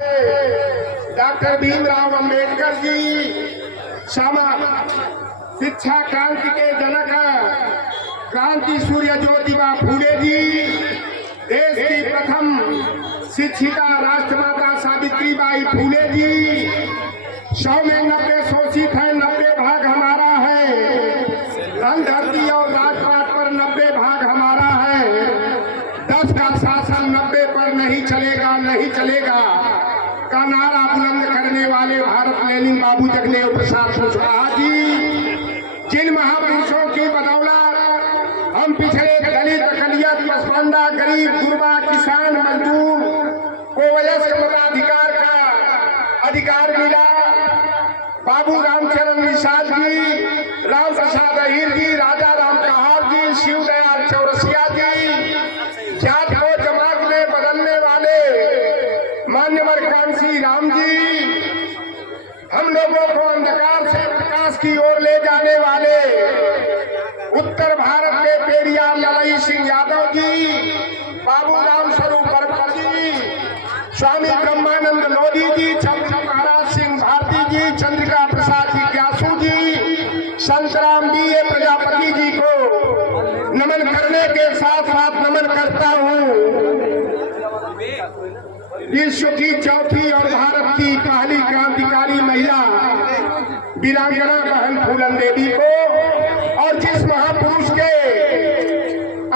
Doctor Bhimrao Ambedkar ji शिक्षा क्रांति के जनक क्रांति सूर्य ज्योतिबा फूले जी, देश की प्रथम शिक्षिका राष्ट्रमाता सावित्रीबाई फूले जी। 100 में 90 शोषित है, 90 भाग हमारा है। धन धरती और राजपाट पर 90 भाग हमारा है। 10 का शासन 90 पर नहीं चलेगा, नहीं चलेगा का नारा बुलंद करने वाले भारत लेनिन बाबू जगदेव प्रसाद कुशवाहा जी, जिन महापुरुषों की बदौलत हम पिछड़े दलित, कलियत, पसमानदा, गरीब, गुरबा, किसान, मजदूर को वयस्क मताधिकार का अधिकार मिला। बाबू रामचरण निषाद जी, राम प्रसाद अहीर जी, राजा राम कहार जी, शिवदयाल चौरसिया जी, जात को जमात में बदलने वाले मान्यवर कांसी राम जी, हम लोगों को अंधकार से प्रकाश की ओर ले जाने वाले उत्तर भारत के पेरियार ललई सिंह यादव जी, बाबू राम स्वरूप बरकर जी, स्वामी ब्रह्मानंद लोधी जी, छत्रपति महाराज सिंह भारती जी, चंद्रिका प्रसाद जी ग्यासु जी, संतराम जी प्रजापति जी को नमन करने के साथ साथ नमन करता हूँ विश्व की चौथी और भारत की पहली क्रांतिकारी महिला वीरांगना बहन फूलन देवी को, और जिस महापुरुष के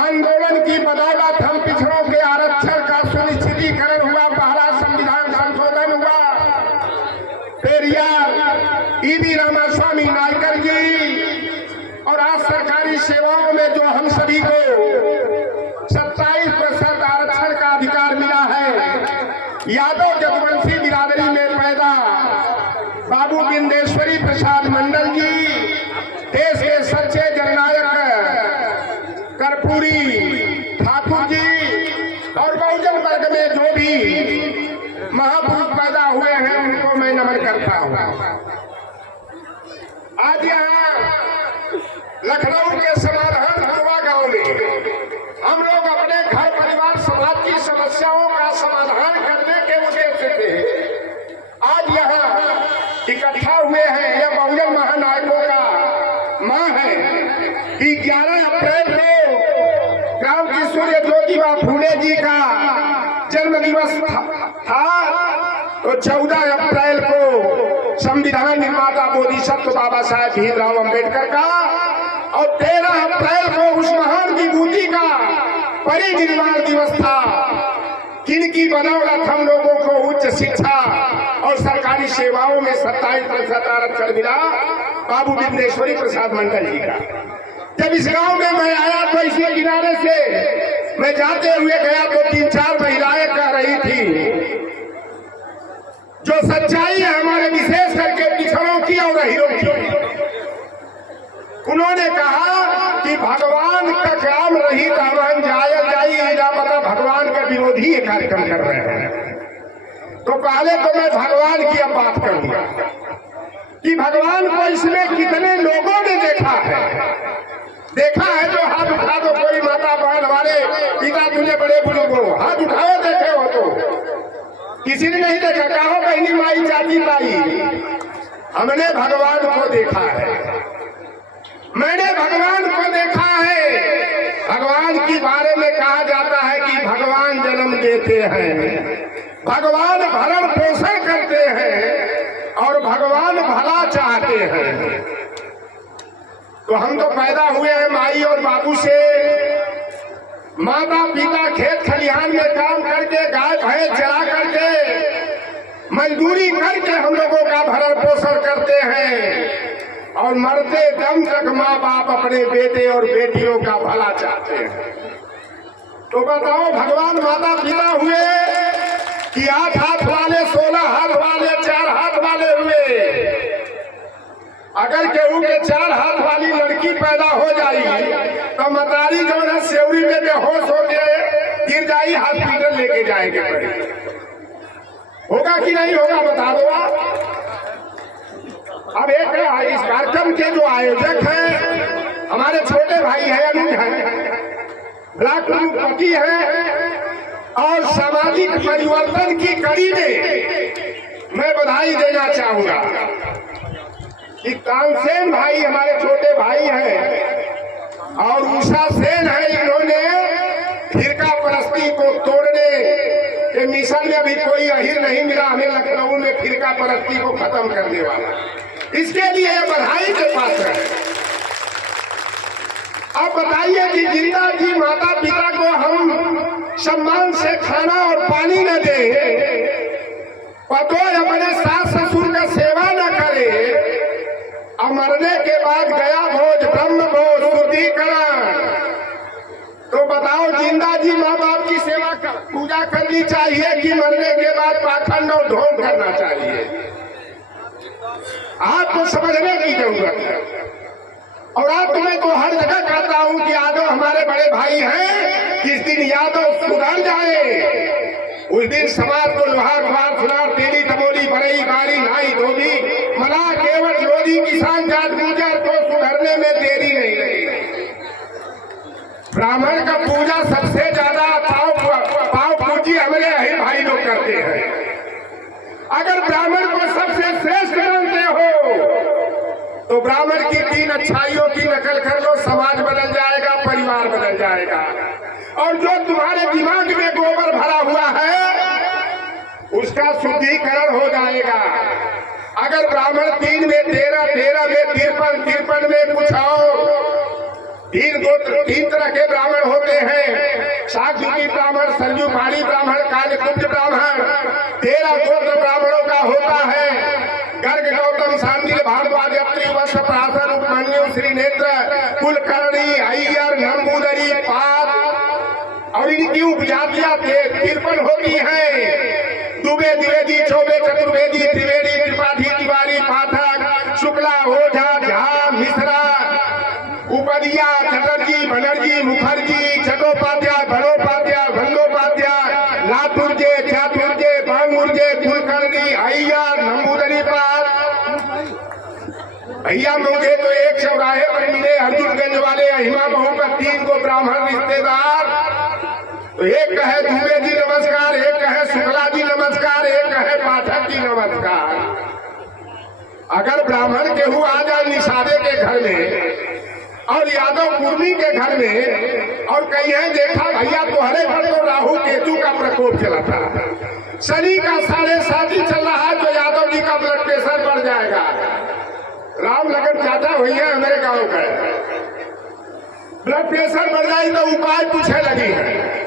आंदोलन की बदौलत हम पिछड़ों के आरक्षण का सुनिश्चितीकरण हुआ, पहला संविधान संशोधन हुआ, पेरियार ईवी रामास्वामी नायकर जी, और आज सरकारी सेवाओं में जो हम सभी को 27% आरक्षण का अधिकार मिला है। यादव जगवंशी बिरादरी में पैदा बाबू बिंदेश्वरी प्रसाद मंडल जी, देश के सच्चे जननायक कर्पूरी ठाकुर जी, और बहुजन वर्ग में जो भी महापुरुष पैदा हुए हैं उनको मैं नमन करता हूँ। आज यहाँ लखनऊ के समाधान हवा गांव में हम लोग अपने घर परिवार समाज की समस्याओं का समाधान करने के उद्देश्य से आज यहाँ इकट्ठा हुए हैं। यह बहुजन महानायकों का माह है कि 11 अप्रैल को क्रांति सूर्य ज्योतिबा फूले जी का जन्म दिवस था, तो 14 अप्रैल को संविधान निर्माता बोधिसत्व बाबा साहेब भीमराव अंबेडकर का, और 13 अप्रैल को उस महान विभूति का परिनिर्वाण दिवस था, जिनकी बदौलत हम लोगों को उच्च शिक्षा और सरकारी सेवाओं में 27% आरक्षण मिला, बाबू बिंदेश्वरी प्रसाद मंडल जी का। जब इस गांव में मैं आया तो इसके किनारे से मैं जाते हुए गया तो 3-4 महिलाएं कह रही थी, जो सच्चाई है हमारे विशेष करके पिछड़ों की और हीरों की। उन्होंने कहा कि भगवान का काम रही दामन जाया जाई, पता भगवान के विरोधी ये कार्यक्रम कर रहे हैं। तो पहले तो मैं भगवान की अब बात करूंगा कि भगवान को इसमें कितने लोगों ने देखा है। देखा है तो हाथ उठा दो, कोई माता बहन हमारे पिता तुझे बड़े बुजुर्गों हाथ उठाओ, देखे हो तो। किसी ने नहीं देखा, कहो बहनी माई चाची ताई, हमने भगवान को देखा है, मैंने भगवान को देखा है। भगवान के बारे में कहा जाता है कि भगवान जन्म देते हैं, भगवान भरण पोषण करते हैं, और भगवान भला चाहते हैं। तो हम तो पैदा हुए हैं माई और बाबू से, माता पिता खेत खलिहान में काम करके, गाय भैंस चरा करके, मजदूरी करके हम लोगों का भरण पोषण करते हैं, और मरते दम तक माँ बाप अपने बेटे और बेटियों का भला चाहते हैं। तो बताओ, भगवान माता पिता हुए कि 8 हाथ वाले, 16 हाथ वाले, 4 हाथ वाले हुए। अगर केहू के 4 हाथ वाली लड़की पैदा हो जाएगी तो मतारी जो है सेवरी में बेहोश हो गए गिर जाई, हॉस्पिटल लेके जाएंगे। होगा कि नहीं होगा बता दो आप। अब एक इस कार्यक्रम के जो आयोजक हैं हमारे छोटे भाई हैं, अनुज हैं, ब्लॉक प्रमुख पति हैं, और सामाजिक परिवर्तन की कड़ी में मैं बधाई देना चाहूंगा कि तानसेन भाई हमारे छोटे भाई हैं और उषा सेन है, इन्होंने फिरका परस्ती को तोड़ने के मिशन में अभी कोई अहिर नहीं मिला हमें लखनऊ में फिरका परस्ती को खत्म करने वाला। इसके लिए बधाई के पात्र है। अब बताइए कि जिंदा जी माता पिता को हम सम्मान से खाना और पानी न दे, पतो अपने सास ससुर का सेवा न करे, और मरने के बाद गया भोज ब्रह्म भोज शुद्धिकरण, तो बताओ जिंदा जी माँ बाप की सेवा पूजा करनी चाहिए कि मरने के बाद पाखंड और ढोंग करना चाहिए? आपको समझने की जरूरत है। और आप मैं तो हर जगह कहता हूं कि यादव हमारे बड़े भाई हैं, किस दिन यादव सुधर जाए उस दिन समाज को लोहार कुहार सुनार तेली तमोली बड़ई गाड़ी नाई धोबी मला केवल जोधी किसान जात गुजर को सुधरने में देरी नहीं लगेगी। ब्राह्मण का पूजा सबसे ज्यादा पाव पूजी हमारे अहिर भाई लोग करते हैं। अगर ब्राह्मण को सबसे श्रेष्ठ मानते हो तो ब्राह्मण की 3 अच्छाइयों की नकल कर लो, समाज बदल जाएगा, परिवार बदल जाएगा। और जो तुम्हारे दिमाग में गोबर भरा हुआ है उसका शुद्धिकरण हो जाएगा। अगर ब्राह्मण 3 में 13, 13 में 53, 53 में कुछ और 3 तरह के ब्राह्मण होते हैं, साक्षी ब्राह्मण, सरयू पहाड़ी ब्राह्मण, कालकुंज ब्राह्मण, 13 गोत्र ब्राह्मणों का होता है। गर्ग गौतम शांडिल भारद्वाज अत्रि वत्स प्रासन उपमन्यु श्री नेत्र कुलकर्णी अय्यर नंबूदरी पात और इनकी उपजातियां 53 होती हैं। दुबे द्विवेदी चौबे चतुर्वेदी त्रिवेदी त्रिपाठी तिवारी पाठक शुक्ला ओझा झा मिश्रा उपदिया चटर्जी बनर्जी मुखर्जी चट्टोपाध्याय बड़ोपाध्याय भंडोपाध्याय लातुर्जे चातुर्जे बांगुर्जे कुलकर्णी अय्यर नंबूदरी पात। भैया मुझे तो एक चौराहे पर मिले अर्जुनगंज वाले अहिमा बहू का 3 को ब्राह्मण रिश्तेदार, तो एक कहे दुबे जी नमस्कार, एक कहे शुक्ला जी नमस्कार, एक कहे पाठक जी नमस्कार। अगर ब्राह्मण केहू आ जाए निषादे के घर में और यादव कुर्मी के घर में और कहीं देखा भैया तुम्हारे घर तो राहु केतु का प्रकोप चला था, शनि का 7.5 चल रहा है, तो यादव जी का ब्लड प्रेशर बढ़ जाएगा। राम लगन चाचा भैया हमारे गांव का ब्लड प्रेशर बढ़ जाए तो उपाय पूछे लगी है।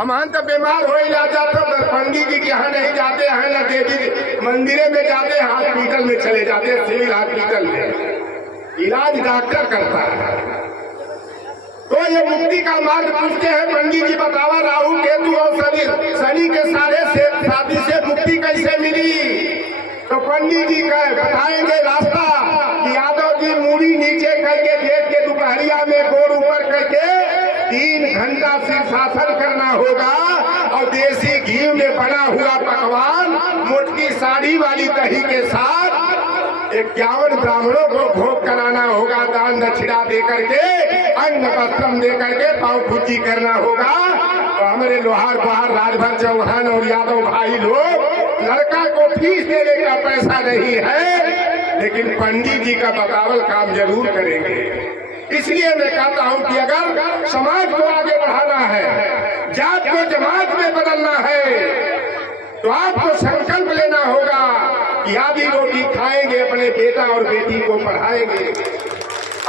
हम तो बीमार हो जाता तो पंडित जी के यहाँ नहीं जाते हैं, न देवी मंदिरे में जाते हैं, हॉस्पिटल में चले जाते हैं, सिविल हॉस्पिटल में इलाज डॉक्टर करता है। तो ये मुक्ति का मार्ग पूछते हैं, पंडित जी बतावा राहु केतु और शनि के सारे से शादी से मुक्ति कैसे मिली? तो पंडित जी बताएंगे रास्ता कि यादव जी मूड़ी नीचे करके देख के दोपहरिया में गोड़ ऊपर करके 3 घंटा शीर्षासन करना होगा और देसी घी में बना हुआ पकवान मोटकी साड़ी वाली दही के साथ 51 ब्राह्मणों को भोग कराना होगा, दान दक्षिणा दे करके अन्न वस्त्रम दे करके पाव पूजी करना होगा। तो हमारे लोहार बहार राजभर चौहान और यादव भाई लोग लड़का को फीस देने का पैसा नहीं है, लेकिन पंडित जी का बतावल काम जरूर करेंगे। इसलिए मैं कहता हूं कि अगर समाज को आगे बढ़ाना है, जात को जमात में बदलना है, तो आपको संकल्प लेना होगा कि आधी रोटी खाएंगे, अपने बेटा और बेटी को पढ़ाएंगे।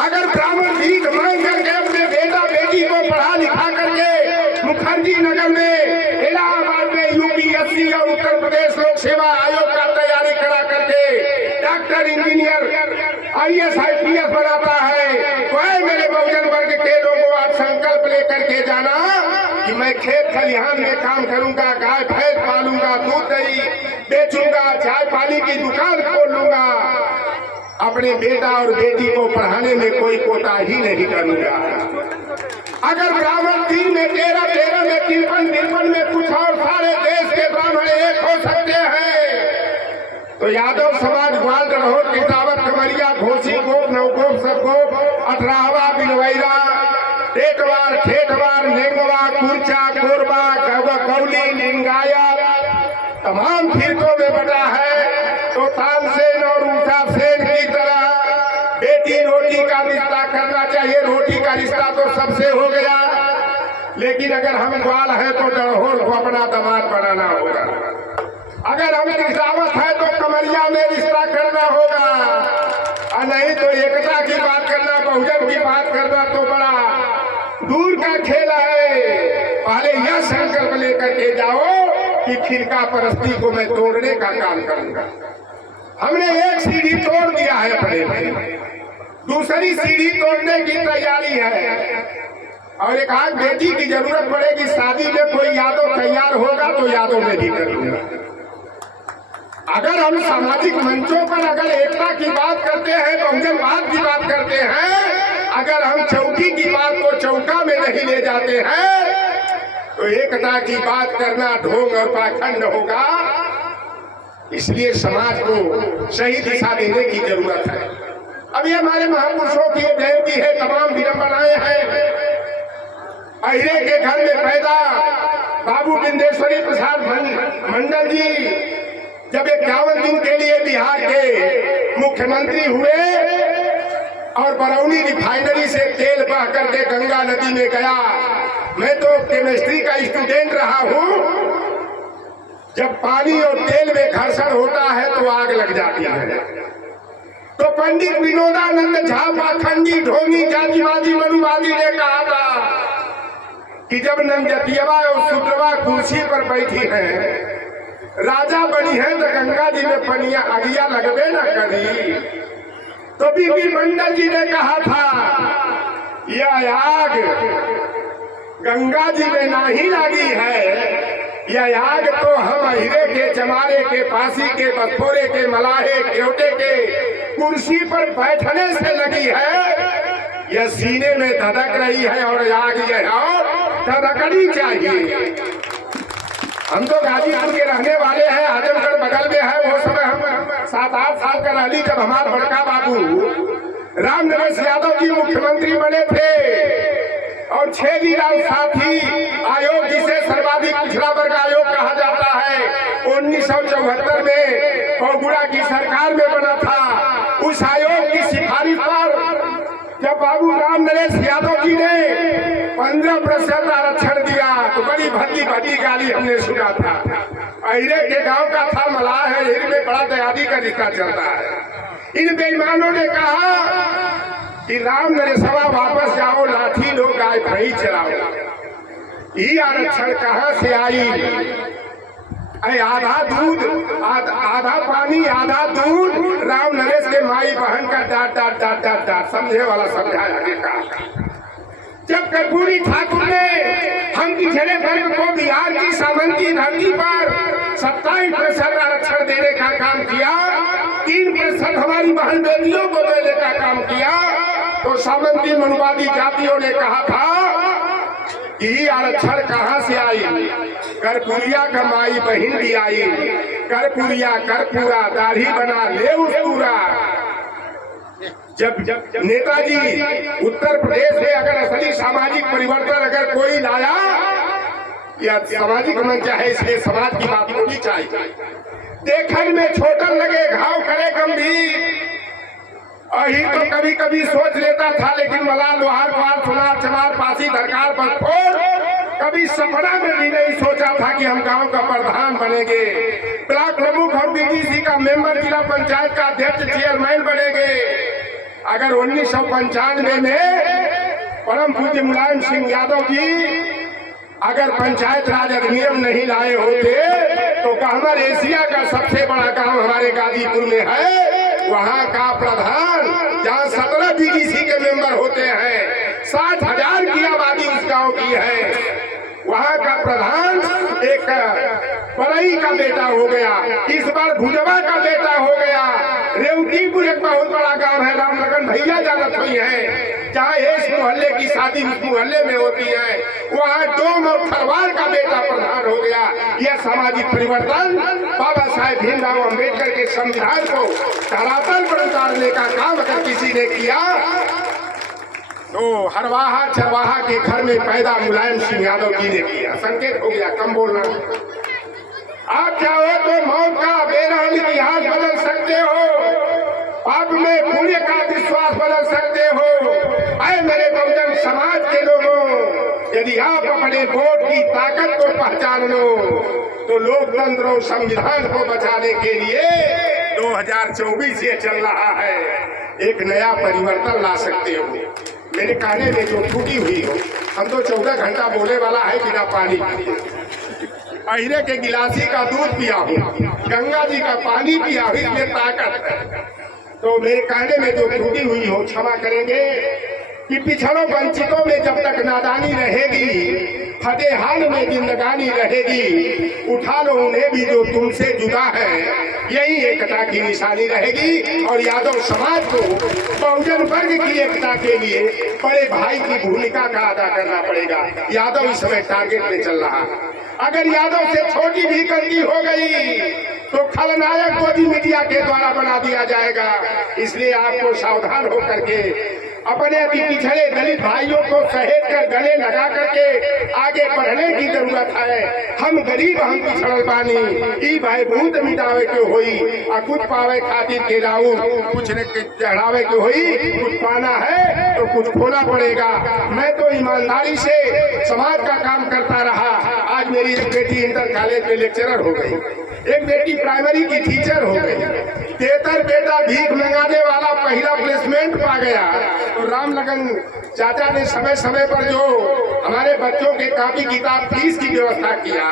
अगर ब्राह्मण भीख मांग करके अपने बेटा बेटी को पढ़ा लिखा करके मुखर्जी नगर में, इलाहाबाद में यूपीएससी और उत्तर प्रदेश लोक सेवा आयोग का तैयारी करा करके डॉक्टर इंजीनियर IAS IPS बनाता है, तो मेरे बहुजन वर्ग के लोगों आप संकल्प लेकर के जाना कि मैं खेत खलिहान में काम करूंगा, गाय भैंस पालूंगा, दूध दही बेचूंगा, चाय पानी की दुकान खोल लूंगा, अपने बेटा और बेटी को पढ़ाने में कोई कोताही नहीं करूंगा। अगर ब्राह्मण 3 में 13, 13 में 53 में कुछ और सारे देश के ब्राह्मण एक हो सकते हैं, तो यादव समाज ग्वाल रहोट कितावत कमरिया घोसी गोप नवगोप सबगोप 18वां बिलवैरा टेटवार ठेठवार नेंगवा कुर्चा कोरबा कौली लिंगायत तमाम फिरकों में बटा है। का रिश्ता तो सबसे हो गया, लेकिन अगर हम ग्वाल हैं तो डरहोल को अपना दामाद बनाना होगा। अगर हम किसावत है तो कमरिया में रिश्ता करना होगा, और नहीं तो एकता की बात करना, बहुजन की बात करना तो बड़ा दूर का खेल है। पहले यह संकल्प लेकर के जाओ कि फिरका परस्ती को मैं तोड़ने का काम करूंगा। हमने एक सीढ़ी तोड़ दिया है अपने में, दूसरी सीढ़ी तोड़ने की तैयारी है, और एक आध बेटी की जरूरत पड़ेगी। शादी में कोई यादव तैयार होगा तो यादव में भी करूंगा। अगर हम सामाजिक मंचों पर अगर एकता की बात करते हैं, बहुजनवाद की बात करते हैं, अगर हम चौकी की बात को चौका में नहीं ले जाते हैं, तो एकता की बात करना ढोंग और पाखंड होगा। इसलिए समाज को सही दिशा देने की जरूरत है। अभी हमारे महापुरुषों की जयंती है, तमाम विडंबनाएं हैं। अहिरे के घर में पैदा बाबू बिंदेश्वरी प्रसाद मंडल जी जब 51 दिन के लिए बिहार के मुख्यमंत्री हुए और बरौनी रिफाइनरी से तेल बह करके गंगा नदी में गया। मैं तो केमिस्ट्री का स्टूडेंट रहा हूँ। जब पानी और तेल में घर्षण होता है तो आग लग जाती है। तो पंडित विनोदानंद झा पाखंडी ढोंगी जातिवादी मनुवादी ने कहा था कि जब नंजतियवा और सुद्रवा कुर्सी पर बैठी है, राजा बनी है तो गंगा जी में पनिया अगिया लगबे न करी। तो बीबी मंडल जी ने कहा था यह आग गंगा जी में नहीं लगी है, यह आग तो हम अहिरे के, चमारे के, पासी के, बथोरे के, मलाहे, केवटे के कुर्सी पर बैठने से लगी है। यह सीने में धधक रही है और आग यह और धधकनी चाहिए। हम तो गाजीपुर के रहने वाले हैं, आजमगढ़ बगल में है। वो समय हम 7-8 साल का रहली जब हमारे बड़का बाबू राम नरेश यादव जी मुख्यमंत्री बने थे, और 6 जिला साथी आयोग जिसे सर्वाधिक पिछड़ा वर्ग आयोग कहा जाता है, 1974 में पौगुड़ा की सरकार में बना था। उस आयोग की सिफारिश पर जब बाबू राम नरेश यादव जी ने 15% आरक्षण दिया तो बड़ी भद्दी भद्दी गाली हमने सुना था। अहिरे के गांव का था, मलाह है, अहिरे में बड़ा दयादी का रिश्ता चलता है। इन बेईमानों ने कहा कि राम नरेशवा वापस जाओ, लाठी लो, गाय भैंस चलाओ। ये आरक्षण कहाँ से आई? आधा दूध आधा पानी आधा दूध, राम नरेश के माई बहन का डांट डांट डांट डांट डांट समझे वाला समझाया कहा। जब कर्पूरी ठाकुर ने हम पिछड़े वर्ग को बिहार की सामंती धरती पर 27% आरक्षण देने का काम किया, 3% हमारी बहन बेटियों को देने का काम किया, तो सामंती मनुवादी जातियों ने कहा था कि आरक्षण कहाँ से आई? कर्पूरिया का माई बहन भी आई। कर्पूरिया कर्पूरा दाढ़ी बना ले पूरा। जब नेताजी उत्तर प्रदेश में अगर असली सामाजिक परिवर्तन अगर कोई लाया, या सामाजिक मंच है, इसलिए समाज की बात होनी चाहिए। देखने में छोटा लगे, घाव करे गंभीर, अही तो कभी कभी सोच लेता था, लेकिन मला लोहार पार सुनार चमार पासी धरकार पर फोड़, कभी सपना में भी नहीं सोचा था कि हम गांव का प्रधान बनेंगे, ब्लॉक प्रमुख और बीडीसी का मेंबर, जिला पंचायत का अध्यक्ष, चेयरमैन बनेंगे। अगर 1995 में परम पूज्य मुलायम सिंह यादव जी अगर पंचायत राज अधिनियम नहीं लाए होते तो कहमर एशिया का सबसे बड़ा गांव हमारे गाजीपुर में है, वहां का प्रधान, जहां 17 बीडीसी के मेंबर होते हैं, 60,000 की आबादी उस गांव की है, वहां का प्रधान एक बड़ई का बेटा हो गया, इस बार भुजवा का बेटा हो गया। रेवतीपुर एक बहुत बड़ा गांव है, रामनगर भैया जानत हुई है, जहाँ इस मोहल्ले की शादी उस मोहल्ले में होती है, वहाँ डोम और खरवार का बेटा प्रधान हो गया। यह सामाजिक परिवर्तन बाबा साहेब भीमराव अम्बेडकर के संविधान को धरातल पर उतारने का काम अगर किसी ने किया तो हरवाहा चरवाहा के घर में पैदा मुलायम सिंह यादव जी ने किया। संकेत हो गया, कम बोलना। आप चाहो तो मौत का बेरहम इतिहास बदल सकते हो, पाप में पुण्य का विश्वास बदल सकते हो। है मेरे बहुजन समाज के लोगों, यदि आप अपने वोट की ताकत को पहचान लो तो लोकतंत्र और संविधान को बचाने के लिए 2024 ये चल रहा है, एक नया परिवर्तन ला सकते हो। मेरे कहने में जो टूटी हुई हो, हम तो 14 घंटा बोले वाला है बिना पानी पिए, अहिरे के गिलासी का दूध पिया हो, गंगा जी का पानी पिया हो, इसमें ताकत है। तो मेरे कहने में जो त्रुटि हुई हो क्षमा करेंगे कि पिछड़ों वंचितों में जब तक नादानी रहेगी, फतेहाल में जिंदगानी रहेगी, उठा लो उन्हें भी जो तुमसे जुदा है, यही एकता की निशानी रहेगी। और यादव समाज को बहुजन वर्ग की एकता के लिए बड़े भाई की भूमिका का अदा करना पड़ेगा। यादव इस समय टारगेट में चल रहा है, अगर यादव से छोटी भी गलती हो गई तो खलनायक मोदी मीडिया के द्वारा बना दिया जाएगा। इसलिए आपको सावधान होकर के अपने अभी पिछड़े दलित भाइयों को सहेज कर गले लगा करके आगे बढ़ने की जरूरत है। हम गरीब हम पिछड़ल पानी, ई भाई भूत मिटावे के होई, और कुछ पावे खातिर के लाऊ, कुछ चढ़ावे के होई, कुछ पाना है तो कुछ खोना पड़ेगा। मैं तो ईमानदारी से समाज का काम करता रहा। आज मेरी एक बेटी इंटर कॉलेज में लेक्चरर हो गई, एक बेटी प्राइमरी की टीचर हो गई, 73 बेटा भीख मंगाने वाला पहला प्लेसमेंट पा गया। तो राम लगन चाचा ने समय समय पर जो हमारे बच्चों के कॉपी किताब फीस की व्यवस्था किया,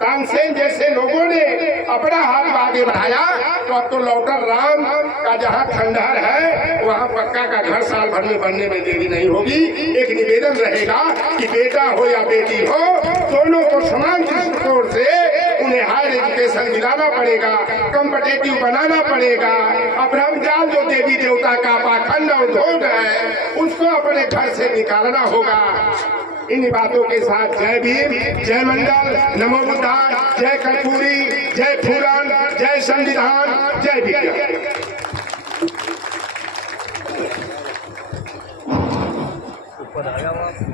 तानसेन जैसे लोगों ने अपना हाथ आगे बढ़ाया, तो अब तो लौटर राम का जहाँ खंडहर है वहाँ पक्का का घर साल भर में बनने में देरी नहीं होगी। एक निवेदन रहेगा कि बेटा हो या बेटी हो, दोनों को समान दृष्टिकोण से उन्हें हायर एजुकेशन दिलाना पड़ेगा, कॉम्पिटेटिव बनाना पड़ेगा। अब रमजान जो देवी देवता का पाखंड और धोख है उसको अपने घर से निकालना होगा। इन बातों के साथ जय भीम, जय मंडल, नमो बुद्धाय, जय कर्पूरी, जय फूलन, जय संविधान, जय विज्ञान।